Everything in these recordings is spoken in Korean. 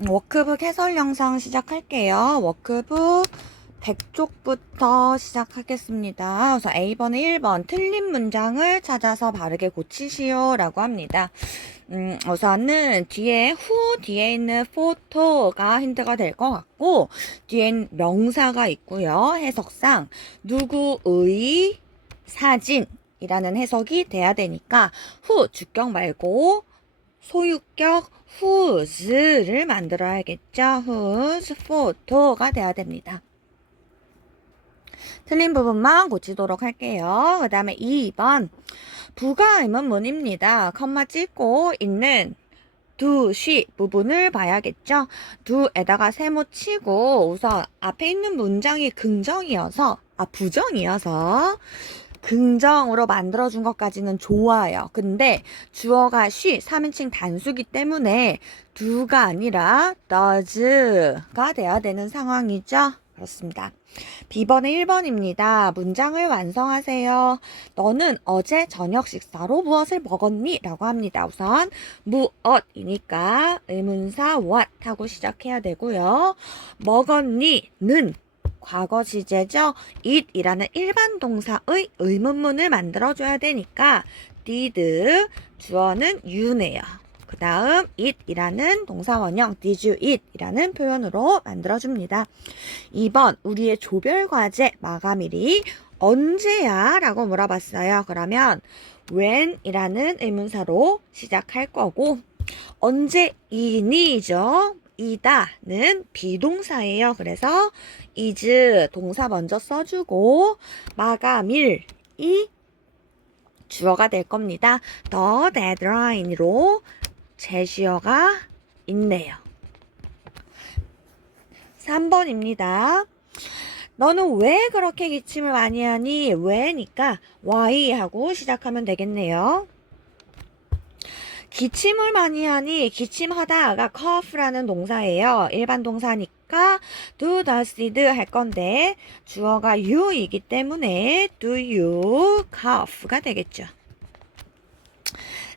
워크북 해설 영상 시작할게요. 워크북 100쪽부터 시작하겠습니다. 그래서 A번에 1번 틀린 문장을 찾아서 바르게 고치시오 라고 합니다. 우선은 뒤에 있는 photo가 힌트가 될 것 같고, 뒤엔 명사가 있고요. 해석상 누구의 사진이라는 해석이 돼야 되니까 who 주격 말고 소유격 whose를 만들어야겠죠. whose photo가 돼야 됩니다. 틀린 부분만 고치도록 할게요. 그 다음에 2번 부가 의문문입니다. 컴마 찍고 있는 do, she 부분을 봐야겠죠. do에다가 세모 치고 우선 앞에 있는 문장이 부정이어서 긍정으로 만들어준 것까지는 좋아요. 근데 주어가 she, 3인칭 단수기 때문에 do가 아니라 does가 돼야 되는 상황이죠. 그렇습니다. B번에 1번입니다. 문장을 완성하세요. 너는 어제 저녁 식사로 무엇을 먹었니? 라고 합니다. 우선 무엇이니까 의문사 what 하고 시작해야 되고요. 먹었니?는 과거 시제죠. it이라는 일반 동사의 의문문을 만들어줘야 되니까 did, 주어는 you네요. 그 다음 it이라는 동사 원형 did you eat 이라는 표현으로 만들어줍니다. 2번 우리의 조별과제 마감일이 언제야? 라고 물어봤어요. 그러면 when이라는 의문사로 시작할 거고 언제이니죠. 이다는 비동사예요. 그래서 is 동사 먼저 써주고 마감일이 주어가 될 겁니다. The deadline으로 제시어가 있네요. 3번입니다. 너는 왜 그렇게 기침을 많이 하니? 왜니까 why 하고 시작하면 되겠네요. 기침을 많이 하니 기침하다가 cough라는 동사예요. 일반 동사니까 do, does, did 할 건데 주어가 you이기 때문에 do you cough가 되겠죠.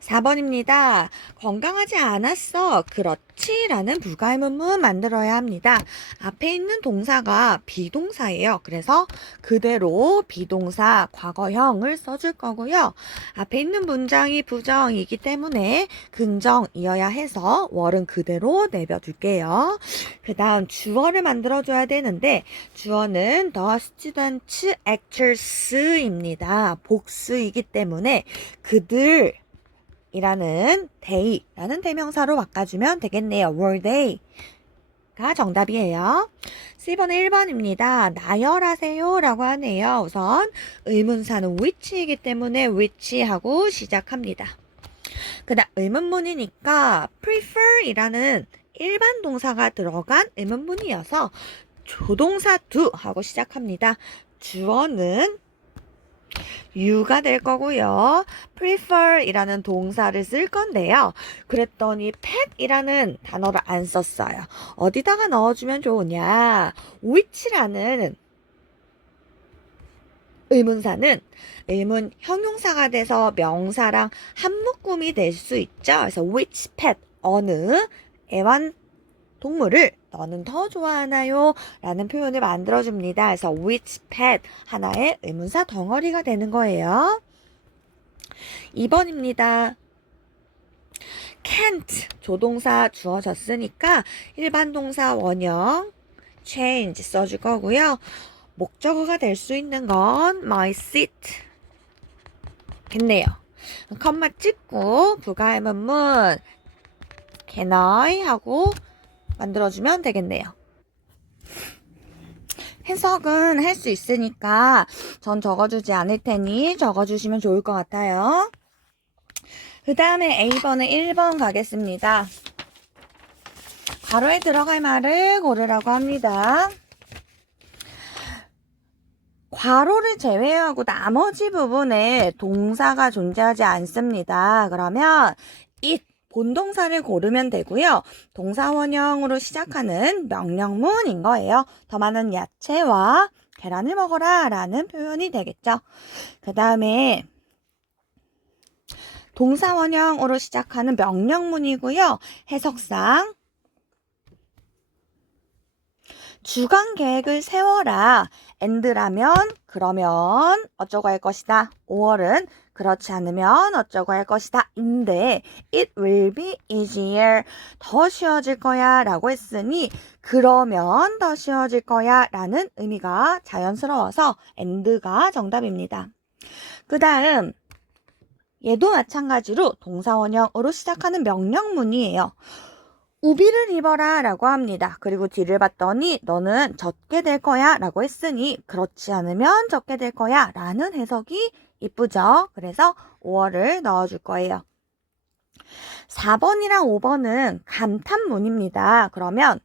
4번입니다. 건강하지 않았어. 그렇지? 라는 불가의문문 만들어야 합니다. 앞에 있는 동사가 비동사예요. 그래서 그대로 비동사 과거형을 써줄 거고요. 앞에 있는 문장이 부정이기 때문에 긍정이어야 해서 월은 그대로 내버둘게요. 그 다음 주어를 만들어줘야 되는데 주어는 the students actors입니다. 복수이기 때문에 그들 이라는 day라는 대명사로 바꿔주면 되겠네요. were they가 정답이에요. C번에 1번입니다. 나열하세요 라고 하네요. 우선 의문사는 which이기 때문에 which 하고 시작합니다. 그 다음 의문문이니까 prefer 이라는 일반 동사가 들어간 의문문이어서 조동사 do 하고 시작합니다. 주어는 you가 될 거고요. prefer 이라는 동사를 쓸 건데요. 그랬더니 pet이라는 단어를 안 썼어요. 어디다가 넣어주면 좋으냐? which라는 의문사는 의문 형용사가 돼서 명사랑 한 묶음이 될 수 있죠. 그래서 which pet, 어느 애완동물을 너는 더 좋아하나요? 라는 표현을 만들어줍니다. 그래서 which pet 하나의 의문사 덩어리가 되는 거예요. 2번입니다. can't 조동사 주어졌으니까 일반 동사 원형 change 써줄 거고요. 목적어가 될 수 있는 건 my seat 겠네요. 컴마 찍고 부가의문문 can I 하고 만들어주면 되겠네요. 해석은 할 수 있으니까 전 적어주지 않을 테니 적어주시면 좋을 것 같아요. 그 다음에 A번에 1번 가겠습니다. 괄호에 들어갈 말을 고르라고 합니다. 괄호를 제외하고 나머지 부분에 동사가 존재하지 않습니다. 그러면 it 본동사를 고르면 되고요. 동사 원형으로 시작하는 명령문인 거예요. 더 많은 야채와 계란을 먹어라 라는 표현이 되겠죠. 그 다음에 동사 원형으로 시작하는 명령문이고요. 해석상 주간 계획을 세워라. and라면 그러면 어쩌고 할 것이다. 5월은 그렇지 않으면 어쩌고 할 것이다. 인데 it will be easier. 더 쉬워질 거야 라고 했으니 그러면 더 쉬워질 거야 라는 의미가 자연스러워서 and가 정답입니다. 그 다음 얘도 마찬가지로 동사원형으로 시작하는 명령문이에요. 우비를 입어라 라고 합니다. 그리고 뒤를 봤더니 너는 젖게 될 거야 라고 했으니 그렇지 않으면 젖게 될 거야 라는 해석이 이쁘죠. 그래서 5월을 넣어줄 거예요. 4번이랑 5번은 감탄문입니다. 그러면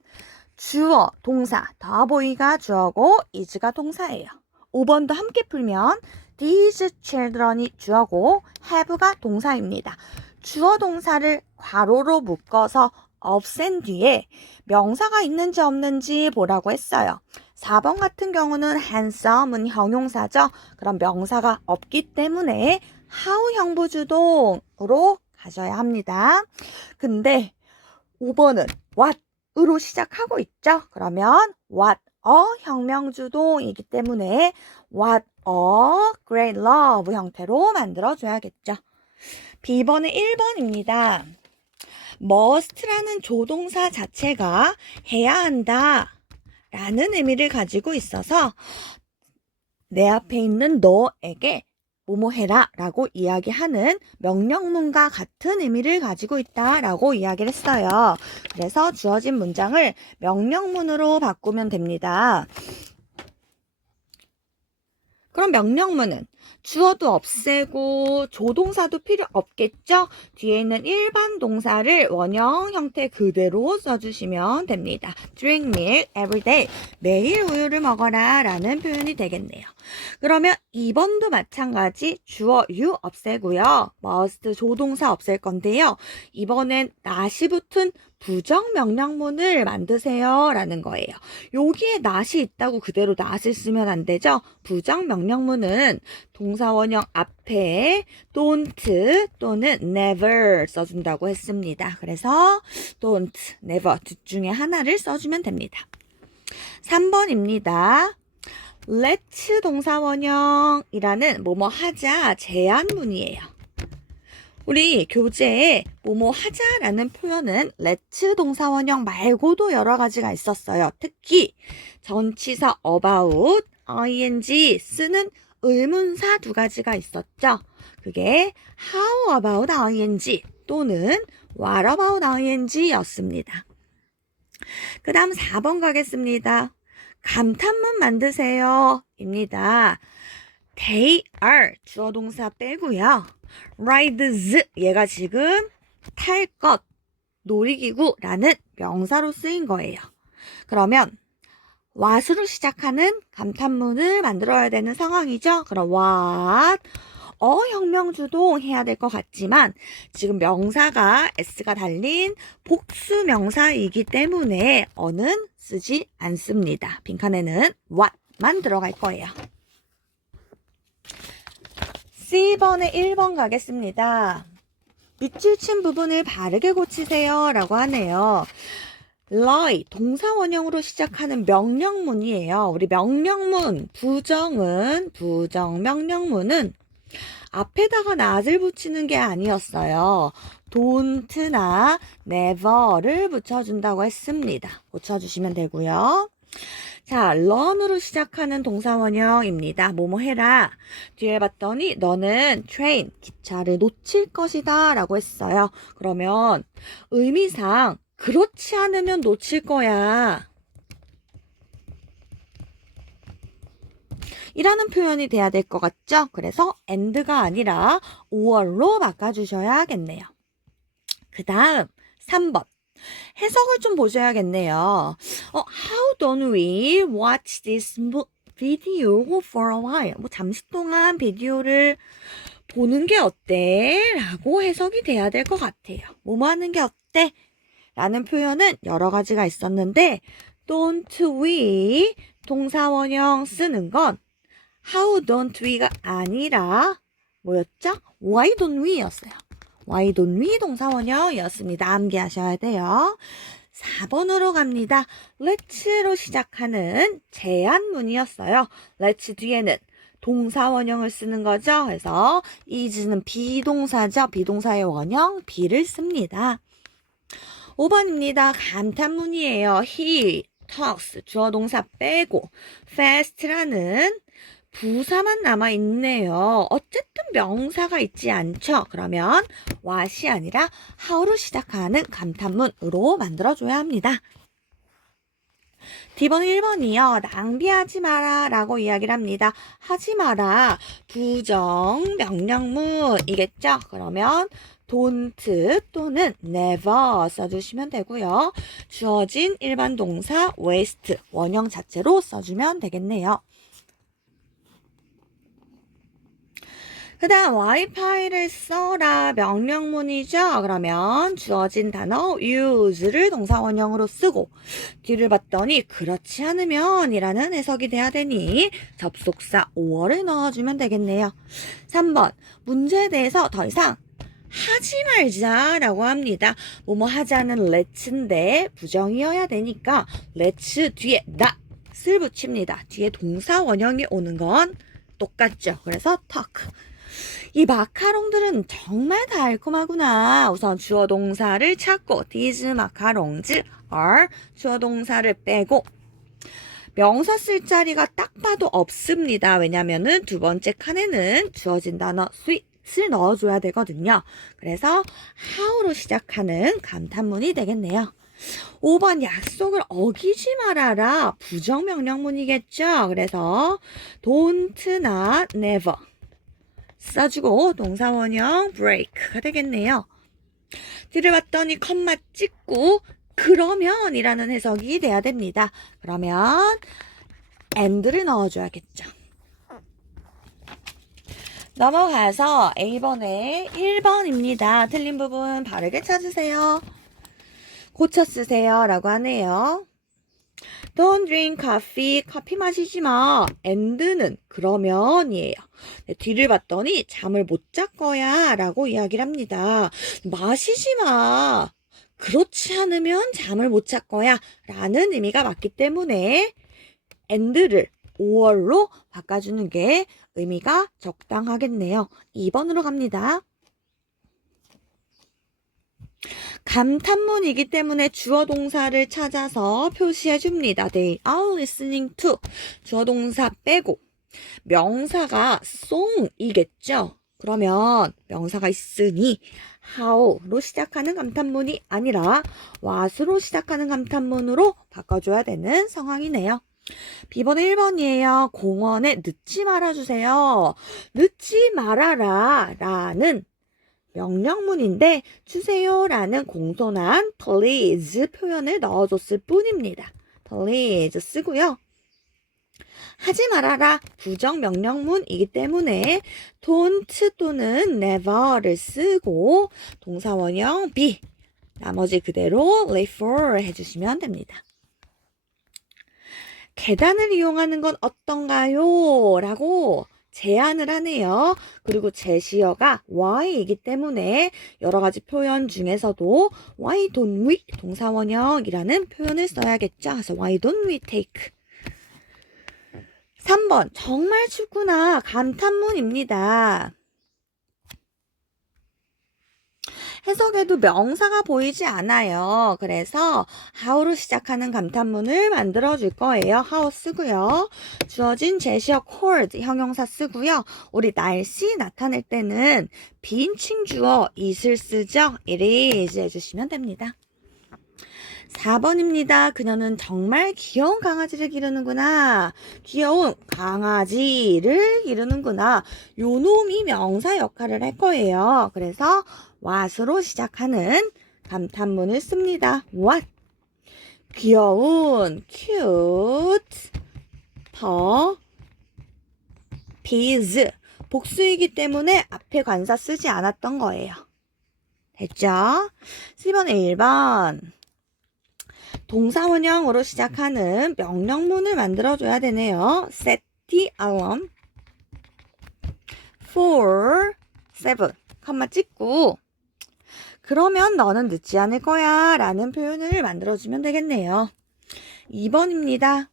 주어, 동사, 더보이가 주어고 is가 동사예요. 5번도 함께 풀면 these children이 주어고 have가 동사입니다. 주어 동사를 괄호로 묶어서 없앤 뒤에 명사가 있는지 없는지 보라고 했어요. 4번 같은 경우는 handsome은 형용사죠. 그럼 명사가 없기 때문에 how 형부주동으로 가져야 합니다. 근데 5번은 what으로 시작하고 있죠. 그러면 what a 혁명주동이기 때문에 what a great love 형태로 만들어줘야겠죠. B번은 1번입니다. must라는 조동사 자체가 해야 한다 라는 의미를 가지고 있어서 내 앞에 있는 너에게 뭐뭐 해라 라고 이야기하는 명령문과 같은 의미를 가지고 있다 라고 이야기를 했어요. 그래서 주어진 문장을 명령문으로 바꾸면 됩니다. 그럼 명령문은 주어도 없애고 조동사도 필요 없겠죠? 뒤에 있는 일반 동사를 원형 형태 그대로 써주시면 됩니다. Drink milk every day. 매일 우유를 먹어라 라는 표현이 되겠네요. 그러면 2번도 마찬가지 주어 you 없애고요. must 조동사 없앨 건데요. 이번엔 not이 붙은 부정 명령문을 만드세요 라는 거예요. 여기에 not이 있다고 그대로 not을 쓰면 안 되죠. 부정 명령문은 동사원형 앞에 don't 또는 never 써준다고 했습니다. 그래서 don't, never 둘 중에 하나를 써주면 됩니다. 3번입니다. let's 동사원형이라는 뭐뭐 하자 제안문이에요. 우리 교재에 뭐뭐 하자라는 표현은 let's 동사원형 말고도 여러 가지가 있었어요. 특히 전치사 about, ing 쓰는 의문사 두 가지가 있었죠. 그게 how about ing 또는 what about ing 였습니다. 그 다음 4번 가겠습니다. 감탄문 만드세요 입니다. They are 주어 동사 빼고요. rides 얘가 지금 탈 것, 놀이기구라는 명사로 쓰인 거예요. 그러면 what으로 시작하는 감탄문을 만들어야 되는 상황이죠. 그럼 what 혁명주동 해야 될 것 같지만 지금 명사가 s가 달린 복수 명사이기 때문에 어는 쓰지 않습니다. 빈칸에는 what만 들어갈 거예요. C번에 1번 가겠습니다. 밑줄 친 부분을 바르게 고치세요 라고 하네요. lie 동사 원형으로 시작하는 명령문이에요. 우리 명령문 부정 명령문은 앞에다가 not을 붙이는 게 아니었어요. don't나 never를 붙여준다고 했습니다. 고쳐주시면 되고요. 자, run으로 시작하는 동사원형입니다. 뭐뭐 해라. 뒤에 봤더니 너는 train, 기차를 놓칠 것이다 라고 했어요. 그러면 의미상 그렇지 않으면 놓칠 거야 이라는 표현이 돼야 될 것 같죠? 그래서 and가 아니라 or로 바꿔주셔야겠네요. 그 다음 3번. 해석을 좀 보셔야겠네요. How don't we watch this video for a while? 잠시 동안 비디오를 보는 게 어때? 라고 해석이 돼야 될 것 같아요. 뭐뭐 하는 게 어때? 라는 표현은 여러 가지가 있었는데 don't we 동사원형 쓰는 건 how don't we가 아니라 뭐였죠? why don't we 였어요. why don't we 동사원형이었습니다. 암기하셔야 돼요. 4번으로 갑니다. let's로 시작하는 제안문이었어요. let's 뒤에는 동사 원형을 쓰는 거죠. 그래서 is는 비동사죠. 비동사의 원형 be를 씁니다. 5번입니다. 감탄문이에요. He talks 주어 동사 빼고 fast라는 부사만 남아있네요. 어쨌든 명사가 있지 않죠. 그러면 what이 아니라 how로 시작하는 감탄문으로 만들어줘야 합니다. D번 1번이요. 낭비하지 마라 라고 이야기를 합니다. 하지 마라. 부정 명령문이겠죠. 그러면 don't 또는 never 써주시면 되고요. 주어진 일반 동사 waste 원형 자체로 써주면 되겠네요. 그 다음 와이파이를 써라 명령문이죠. 그러면 주어진 단어 use를 동사원형으로 쓰고 뒤를 봤더니 그렇지 않으면 이라는 해석이 돼야 되니 접속사 or를 넣어주면 되겠네요. 3번 문제에 대해서 더 이상 하지 말자 라고 합니다. 뭐뭐 하자는 let'인데 부정이어야 되니까 let's 뒤에 not을 붙입니다. 뒤에 동사 원형이 오는 건 똑같죠. 그래서 talk. 이 마카롱들은 정말 달콤하구나. 우선 주어 동사를 찾고 these macarons are 주어 동사를 빼고 명사 쓸 자리가 딱 봐도 없습니다. 왜냐면은 두 번째 칸에는 주어진 단어 sweet을 넣어줘야 되거든요. 그래서 how로 시작하는 감탄문이 되겠네요. 5번 약속을 어기지 말아라. 부정명령문이겠죠. 그래서 don't, not, never 써주고 동사원형 break가 되겠네요. 뒤를 봤더니 컴마 찍고 그러면 이라는 해석이 돼야 됩니다. 그러면 and를 넣어줘야겠죠. 넘어가서 A번에 1번입니다. 틀린 부분 바르게 찾으세요. 고쳐 쓰세요 라고 하네요. Don't drink coffee. 커피 마시지 마. and는 그러면이에요. 네, 뒤를 봤더니 잠을 못 잘 거야 라고 이야기를 합니다. 마시지 마. 그렇지 않으면 잠을 못 잘 거야 라는 의미가 맞기 때문에 and를 or로 바꿔주는 게 의미가 적당하겠네요. 2번으로 갑니다. 감탄문이기 때문에 주어 동사를 찾아서 표시해 줍니다. They are listening to 주어 동사 빼고 명사가 song이겠죠. 그러면 명사가 있으니 how로 시작하는 감탄문이 아니라 what으로 시작하는 감탄문으로 바꿔줘야 되는 상황이네요. B번 1번이에요. 공원에 늦지 말아주세요. 늦지 말아라 라는 명령문인데 주세요라는 공손한 please 표현을 넣어줬을 뿐입니다. please 쓰고요. 하지 말아라 부정 명령문이기 때문에 don't 또는 never를 쓰고 동사원형 be 나머지 그대로 refer 해주시면 됩니다. 계단을 이용하는 건 어떤가요? 라고 제안을 하네요. 그리고 제시어가 why이기 때문에 여러 가지 표현 중에서도 why don't we 동사원형이라는 표현을 써야겠죠. 그래서 why don't we take 3번 정말 춥구나 감탄문입니다. 해석에도 명사가 보이지 않아요. 그래서 how로 시작하는 감탄문을 만들어 줄 거예요. how 쓰고요. 주어진 제시어 cold 형용사 쓰고요. 우리 날씨 나타낼 때는 비인칭 주어 it을 쓰죠. it is 해주시면 됩니다. 4번입니다. 그녀는 정말 귀여운 강아지를 기르는구나. 귀여운 강아지를 기르는구나. 요 놈이 명사 역할을 할 거예요. 그래서 what으로 시작하는 감탄문을 씁니다. what 귀여운 cute puppies 복수이기 때문에 앞에 관사 쓰지 않았던 거예요. 됐죠? 10번에 1번 동사원형으로 시작하는 명령문을 만들어줘야 되네요. Set the alarm for 7, 컴마 찍고 그러면 너는 늦지 않을 거야 라는 표현을 만들어주면 되겠네요. 2번입니다.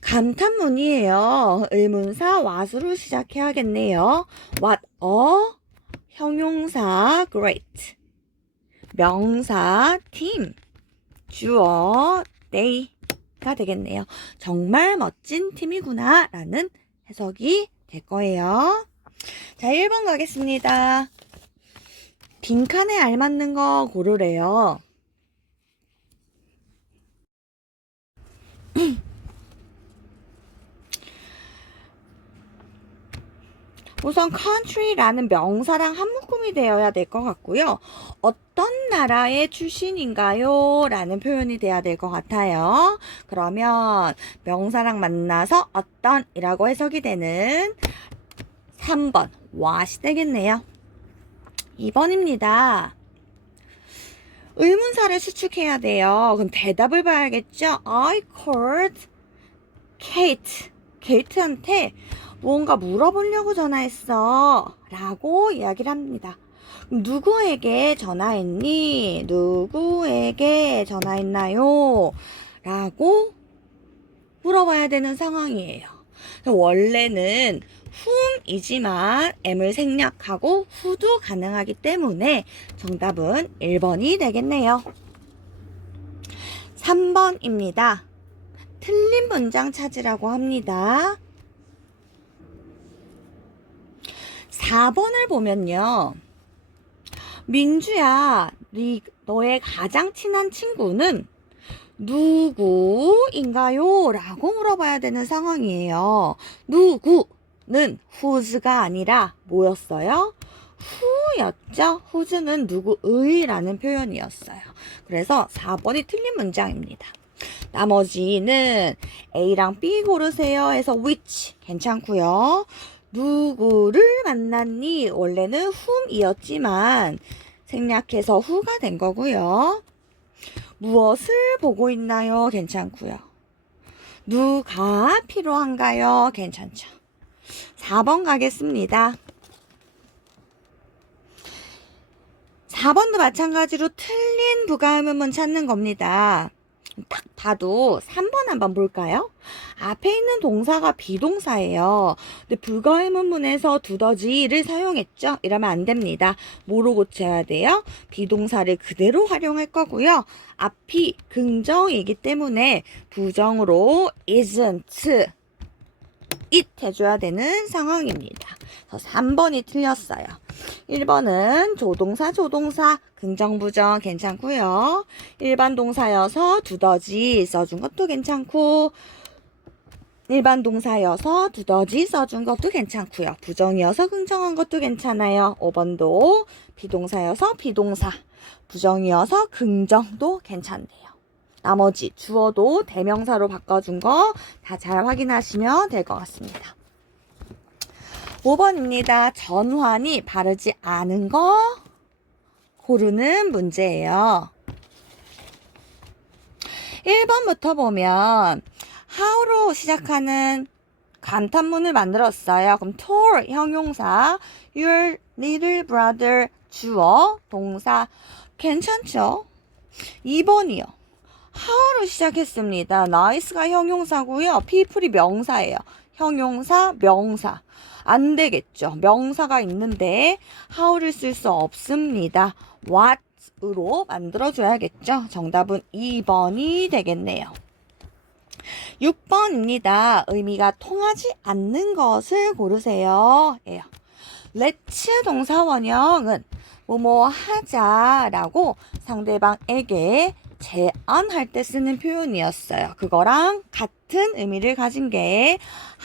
감탄문이에요. 의문사 what으로 시작해야겠네요. what a, 형용사 great, 명사 team, 주어 they가 되겠네요. 정말 멋진 팀이구나 라는 해석이 될 거예요. 자, 1번 가겠습니다. 빈칸에 알맞는 거 고르래요. 우선 country라는 명사랑 한 묶음이 되어야 될 것 같고요. 어떤 나라의 출신인가요? 라는 표현이 돼야 될 것 같아요. 그러면 명사랑 만나서 어떤 이라고 해석이 되는 3번 what이 되겠네요. 2번입니다. 의문사를 수축해야 돼요. 그럼 대답을 봐야겠죠? I called Kate. 케이트한테 뭔가 물어보려고 전화했어 라고 이야기를 합니다. 누구에게 전화했니? 누구에게 전화했나요? 라고 물어봐야 되는 상황이에요. 원래는 whom이지만 m을 생략하고 who도 가능하기 때문에 정답은 1번이 되겠네요. 3번입니다. 틀린 문장 찾으라고 합니다. 4번을 보면요. 민주야, 너의 가장 친한 친구는 누구인가요? 라고 물어봐야 되는 상황이에요. 누구는 who's가 아니라 뭐였어요? who였죠? who's는 누구의 라는 표현이었어요. 그래서 4번이 틀린 문장입니다. 나머지는 A랑 B 고르세요 해서 which 괜찮고요. 누구를 만났니? 원래는 whom이었지만 생략해서 who가 된 거고요. 무엇을 보고 있나요? 괜찮고요. 누가 필요한가요? 괜찮죠. 4번 가겠습니다. 4번도 마찬가지로 틀린 부가의문문 찾는 겁니다. 딱 봐도 3번 한번 볼까요? 앞에 있는 동사가 비동사예요. 근데 부가의문문에서 두더지를 사용했죠? 이러면 안 됩니다. 뭐로 고쳐야 돼요? 비동사를 그대로 활용할 거고요. 앞이 긍정이기 때문에 부정으로 isn't, it 해줘야 되는 상황입니다. 그래서 3번이 틀렸어요. 1번은 조동사, 긍정, 부정 괜찮고요. 일반 동사여서 두더지 써준 것도 괜찮고, 일반 동사여서 두더지 써준 것도 괜찮고요. 부정이어서 긍정한 것도 괜찮아요. 5번도 비동사여서 비동사, 부정이어서 긍정도 괜찮네요. 나머지 주어도 대명사로 바꿔준 거 다 잘 확인하시면 될 것 같습니다. 5번입니다. 전환이 바르지 않은 거 고르는 문제예요. 1번부터 보면 how로 시작하는 감탄문을 만들었어요. 그럼 told 형용사, your little brother 주어, 동사 괜찮죠? 2번이요. how로 시작했습니다. nice가 형용사고요. people이 명사예요. 형용사, 명사. 안 되겠죠. 명사가 있는데 how를 쓸 수 없습니다. what으로 만들어줘야겠죠. 정답은 2번이 되겠네요. 6번입니다. 의미가 통하지 않는 것을 고르세요. 예요. let's 동사 원형은 뭐뭐 하자라고 상대방에게 제안할 때 쓰는 표현이었어요. 그거랑 같은 의미를 가진 게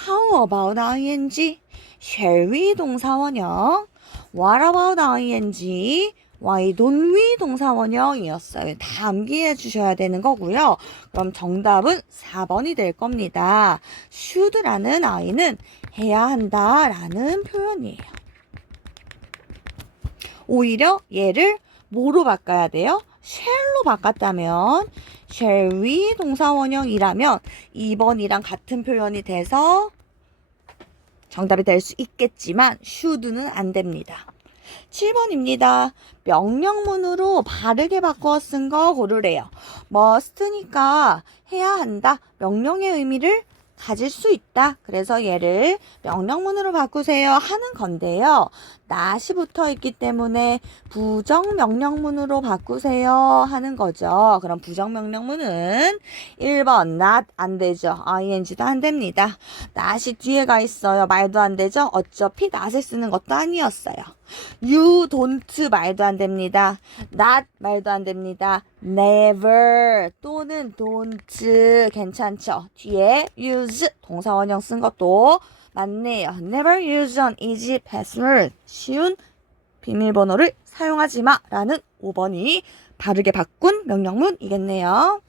how about ing, shall we 동사 원형, what about ing, why don't we 동사 원형이었어요. 다 암기해 주셔야 되는 거고요. 그럼 정답은 4번이 될 겁니다. should라는 아이는 해야 한다라는 표현이에요. 오히려 얘를 뭐로 바꿔야 돼요? shall로 바꿨다면 shall we 동사 원형이라면 2번이랑 같은 표현이 돼서 정답이 될 수 있겠지만 should는 안 됩니다. 7번입니다. 명령문으로 바르게 바꾸어 쓴 거 고르래요. must니까 해야 한다. 명령의 의미를 가질 수 있다. 그래서 얘를 명령문으로 바꾸세요 하는 건데요. not이 붙어 있기 때문에 부정명령문으로 바꾸세요 하는 거죠. 그럼 부정명령문은 1번 not 안 되죠. ing도 안 됩니다. not이 뒤에 가 있어요. 말도 안 되죠. 어차피 not을 쓰는 것도 아니었어요. you don't 말도 안 됩니다. not 말도 안 됩니다. never 또는 don't 괜찮죠. 뒤에 use 동사원형 쓴 것도 맞네요. never use an easy password 쉬운 비밀번호를 사용하지 마 라는 5번이 바르게 바꾼 명령문이겠네요.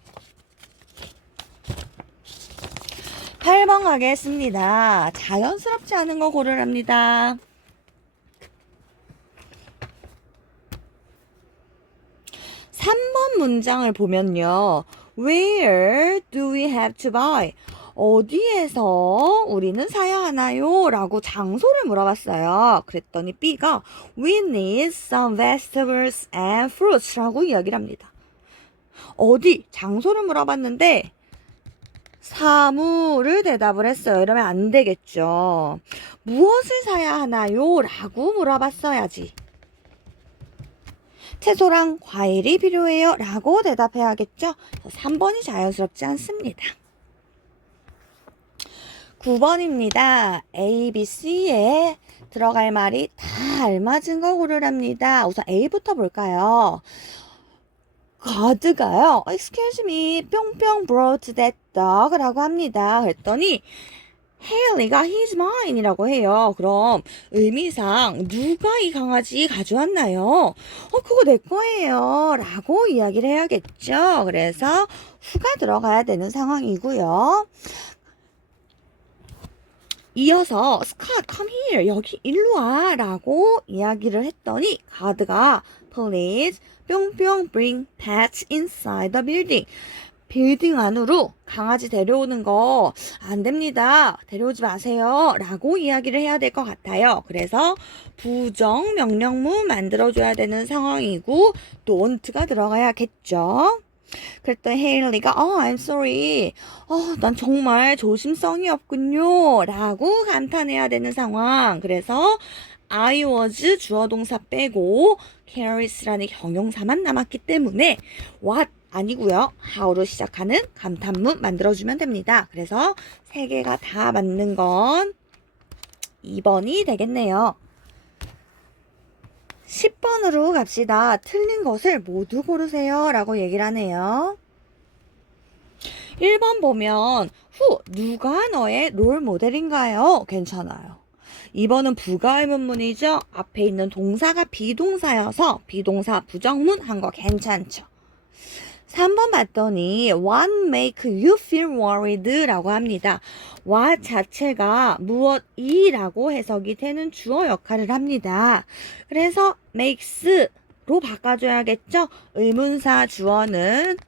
8번 가겠습니다. 자연스럽지 않은 거 고르랍니다. 3번 문장을 보면요. Where do we have to buy? 어디에서 우리는 사야 하나요? 라고 장소를 물어봤어요. 그랬더니 B가 We need some vegetables and fruits 라고 이야기를 합니다. 어디? 장소를 물어봤는데 사물을 대답을 했어요. 이러면 안 되겠죠. 무엇을 사야 하나요? 라고 물어봤어야지. 채소랑 과일이 필요해요 라고 대답해야겠죠. 3번이 자연스럽지 않습니다. 9번입니다. A, B, C에 들어갈 말이 다 알맞은 거 고르랍니다. 우선 A부터 볼까요? 가드가요. Excuse me, 뿅뿅 brought that dog 라고 합니다. 그랬더니 헤일리가 he's mine 이라고 해요. 그럼 의미상 누가 이 강아지 가져왔나요? 그거 내 거예요 라고 이야기를 해야겠죠. 그래서 who가 들어가야 되는 상황이고요. 이어서 Scott, come here. 여기 일로 와 라고 이야기를 했더니 가드가 please 뿅뿅 bring pets inside the building. 빌딩 안으로 강아지 데려오는 거 안 됩니다. 데려오지 마세요. 라고 이야기를 해야 될 것 같아요. 그래서 부정 명령문 만들어줘야 되는 상황이고 don't가 들어가야겠죠. 그랬더니 헤일리가 I'm sorry. 난 정말 조심성이 없군요. 라고 감탄해야 되는 상황. 그래서 I was 주어 동사 빼고 careless라는 형용사만 남았기 때문에 what 아니고요. how로 시작하는 감탄문 만들어주면 됩니다. 그래서 세 개가 다 맞는 건 2번이 되겠네요. 10번으로 갑시다. 틀린 것을 모두 고르세요 라고 얘기를 하네요. 1번 보면 누가 너의 롤 모델인가요? 괜찮아요. 2번은 부가 의문문이죠. 앞에 있는 동사가 비동사여서 비동사 부정문 한 거 괜찮죠. 3번 봤더니 what make you feel worried 라고 합니다. what 자체가 무엇이 라고 해석이 되는 주어 역할을 합니다. 그래서 makes로 바꿔줘야겠죠. 의문사 주어는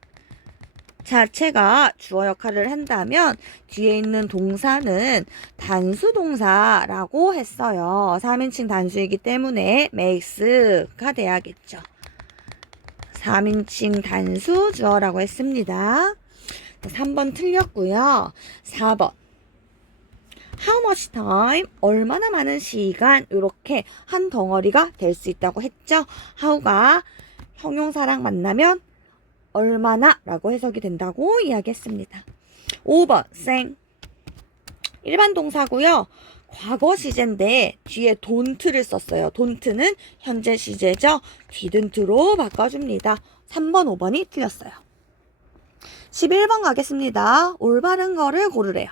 자체가 주어 역할을 한다면 뒤에 있는 동사는 단수 동사라고 했어요. 3인칭 단수이기 때문에 makes가 돼야겠죠. 3인칭 단수 주어라고 했습니다. 3번 틀렸고요. 4번 How much time? 얼마나 많은 시간? 이렇게 한 덩어리가 될 수 있다고 했죠. how가 형용사랑 만나면 얼마나 라고 해석이 된다고 이야기했습니다. 5번 생 일반 동사고요. 과거 시제인데 뒤에 don't를 썼어요. don't는 현재 시제죠. didn't로 바꿔줍니다. 3번, 5번이 틀렸어요. 11번 가겠습니다. 올바른 거를 고르래요.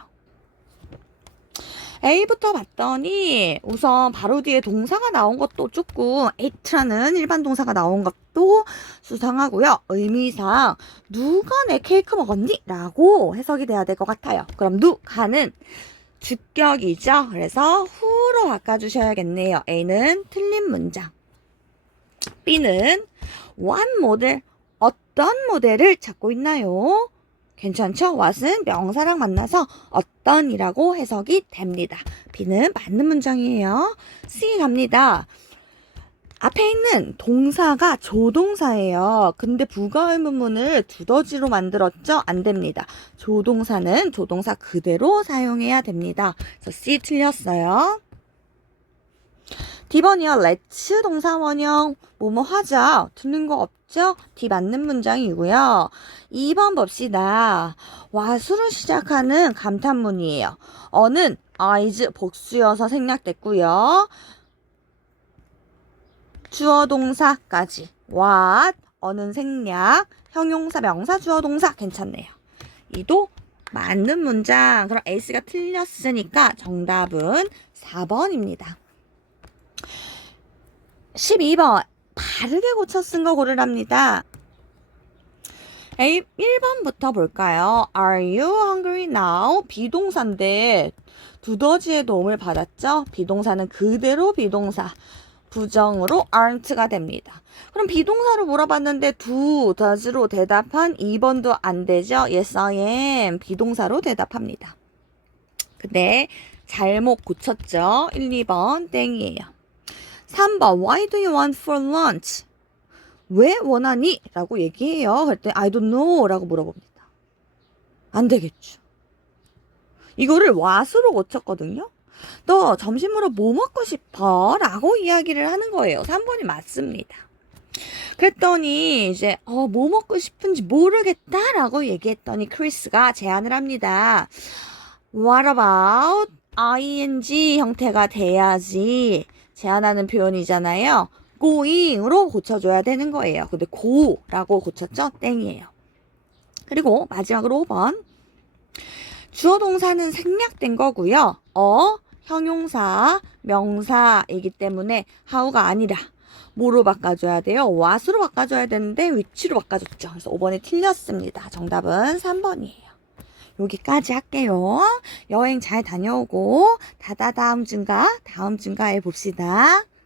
A부터 봤더니 우선 바로 뒤에 동사가 나온 것도 조금 eat라는 일반 동사가 나온 것도 수상하고요. 의미상 누가 내 케이크 먹었니? 라고 해석이 돼야 될 것 같아요. 그럼 누가는 주격이죠. 그래서 who로 바꿔주셔야겠네요. A는 틀린 문장. B는 what 모델, 어떤 모델을 찾고 있나요? 괜찮죠? what은 명사랑 만나서 어떤이라고 해석이 됩니다. B는 맞는 문장이에요. C 갑니다. 앞에 있는 동사가 조동사예요. 근데 부가 의문문을 두더지로 만들었죠? 안 됩니다. 조동사는 조동사 그대로 사용해야 됩니다. 그래서 C 틀렸어요. D번이요. let's 동사 원형 뭐뭐 하자. 틀린 거 없죠? D 맞는 문장이고요. 2번 봅시다. 와수로 시작하는 감탄문이에요. 어는 is 복수여서 생략됐고요. 주어 동사까지 what 어는 생략 형용사 명사 주어 동사 괜찮네요. 이도 맞는 문장. 그럼 A가 틀렸으니까 정답은 4번입니다. 12번 바르게 고쳐 쓴 거 고르랍니다. A 1번부터 볼까요? Are you hungry now? 비동사인데 두더지의 도움을 받았죠? 비동사는 그대로 비동사 부정으로 aren't가 됩니다. 그럼 비동사로 물어봤는데 does로 대답한 2번도 안 되죠? Yes, I am. 비동사로 대답합니다. 근데 잘못 고쳤죠? 1, 2번 땡이에요. 3번 Why do you want for lunch? 왜 원하니? 라고 얘기해요. 그랬더니 I don't know 라고 물어봅니다. 안 되겠죠. 이거를 what으로 고쳤거든요. 너 점심으로 뭐 먹고 싶어? 라고 이야기를 하는 거예요. 3번이 맞습니다. 그랬더니 이제 뭐 먹고 싶은지 모르겠다 라고 얘기했더니 크리스가 제안을 합니다. What about ing 형태가 돼야지 제안하는 표현이잖아요. going으로 고쳐줘야 되는 거예요. 근데 go라고 고쳤죠? 땡이에요. 그리고 마지막으로 5번 주어 동사는 생략된 거고요. 형용사, 명사이기 때문에 how가 아니라 뭐로 바꿔줘야 돼요? what으로 바꿔줘야 되는데 위치로 바꿔줬죠. 그래서 5번이 틀렸습니다. 정답은 3번이에요. 여기까지 할게요. 여행 잘 다녀오고 다음 주인가 봅시다.